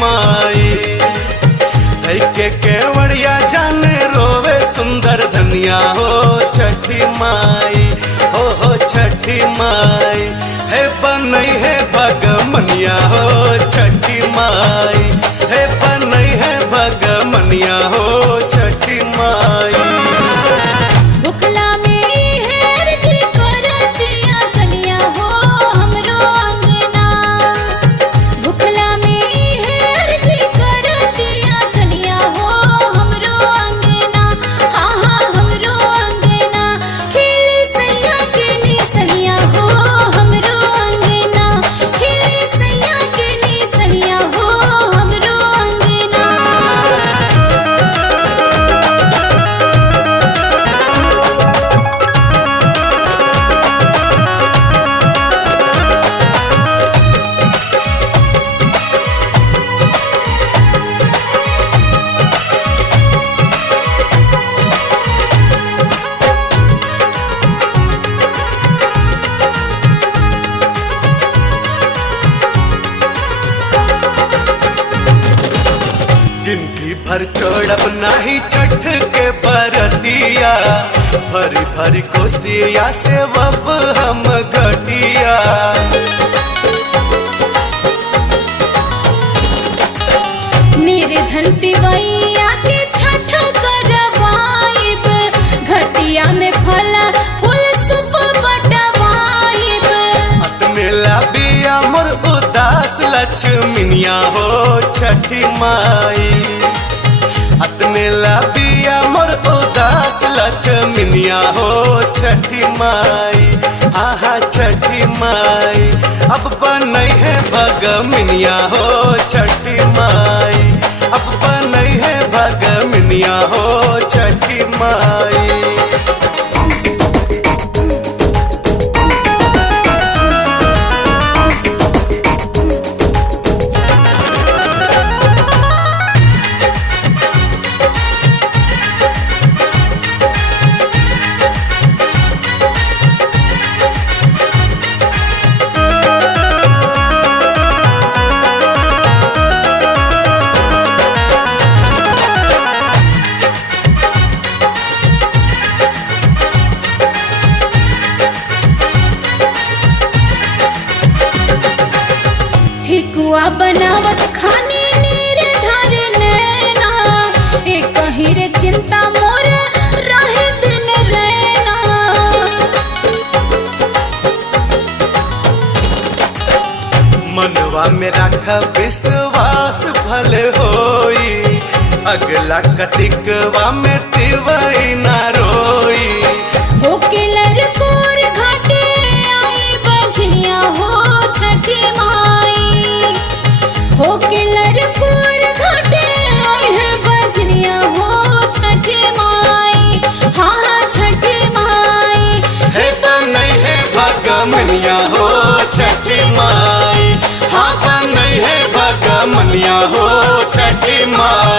माई। के केवड़िया जाने रोवे सुंदर धनिया हो छठी माई, हो छठी माई। है बनई है भगमनिया हो छठी माई, है बनई है भगमनिया हो छठी माई। बुखला में हेर जी करतिया कनिया हो हमरो अंगना। बुखला में हेर जी करतिया कनिया हो हमरो अंगना। हाँ हाँ हमरो अंगना। खिली सैया के निसनिया हो हमरो अंगना। खिली सैया के निसनिया हो हमरो अंगना। जिनकी भर छोड़ब नाही छठ के बरतिया, भरी भरी कोसिया से वब हम घटिया। निर्धन तिवैया के छठ करवाइब। घटिया में फल फूल सुप बटवाइब। अतमेला बिया मोर उदास लक्ष्मीनिया हो छठी माई। अतमेला बिया मोर उदास लक्ष्मीनिया हो छठी माई। आहा छठी माई अब बनई है भगमिनिया हो छठी माई। अब बनई है भगमिनिया हो छठी माई। ठेकुआ बनावत खानी नीर ढार नैना। एक कहीं रे चिंता मोर रहे दिन रैना। मनवा में रख विश्वास भल होई। अगला कतिकवा में तिवई न रोई। हो के लरकोर घाटे आई बझनिया हो छठी माई। हो के लरकोर घाटे आई है बझनिया हो छठी माई। हाँ हाँ छठी माई। है बनई है भगमनिया हो छठी माई। हाँ बनई है भगमनिया हो छठी माई।